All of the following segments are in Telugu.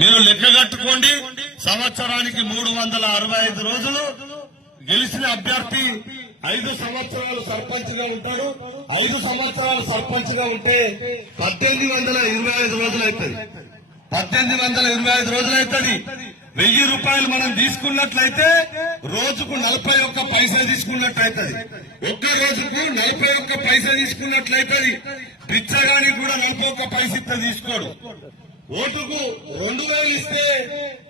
మీరు లెక్క కట్టుకోండి. సంవత్సరానికి 365 రోజులు గెలిచిన అభ్యర్థి 5 సంవత్సరాలు సర్పంచ్ గా ఉంటాడు. 5 సంవత్సరాలు సర్పంచ్ గా ఉంటే 1825 రోజులు అవుతుంది. 1825 రోజులు అవుతుంది. 1000 రూపాయలు మనం తీసుకున్నట్లయితే రోజుకు 41 పైసా తీసుకున్నట్లయితుంది. ఒక్క రోజుకు 41 పైసా తీసుకున్నట్లయితుంది. పిచ్చగానికి కూడా 41 పైసా తీసుకోడు. ఓటుకు 2000 ఇస్తే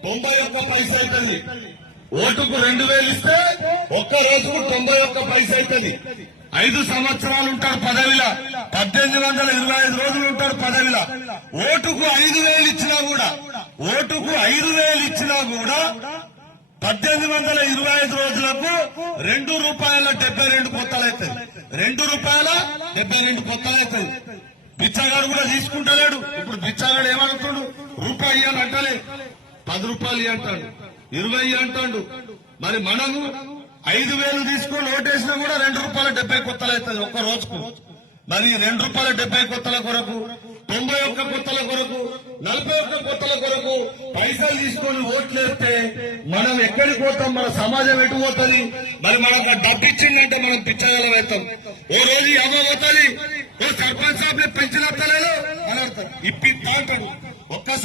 91 పైసా అవుతుంది. ఓటుకు 2000 ఇస్తే ఒక్క రోజుకు 91 పైసా అవుతుంది. 5 సంవత్సరాలు ఉంటాడు పదవిలా, 1825 రోజులు ఉంటాడు పదవిలా. ఓటుకు 5000 ఇచ్చినా కూడా 1825 రోజులకు ₹2.72 కొత్తలవుతుంది. ₹2.72 కొత్తలవుతుంది. బిచ్చగాడు కూడా తీసుకుంటలేడు. ఇప్పుడు బిచ్చగాడు ఏమనుకోడు, రూపాయి అని అంటలే, 10 రూపాయలు అంటాడు, 20 అంటాడు. మరి మనము 5000 తీసుకొని ఓటేసినా కూడా ₹2.70 కొత్తలవుతుంది ఒక్క రోజుకు. మరి ₹2.70 కొత్తల కొరకు, 91 కొత్తల కొరకు, 41 కొత్తల కొరకు పైసలు తీసుకొని ఓట్లేస్తే మనం ఎక్కడికి పోతాం? మన సమాజం ఎటు పోతుంది? మరి మనకు డబ్బు ఇచ్చిందంటే మనం పిచ్చగలం అవుతాం. ఓ రోజు అమ్మ పోతుంది, ఓ సర్పంచ్ సాబ్ పెంచినత్తలేదు అని అర్థం, ఇప్పిస్తా అంటాడు. ఒక్కసారి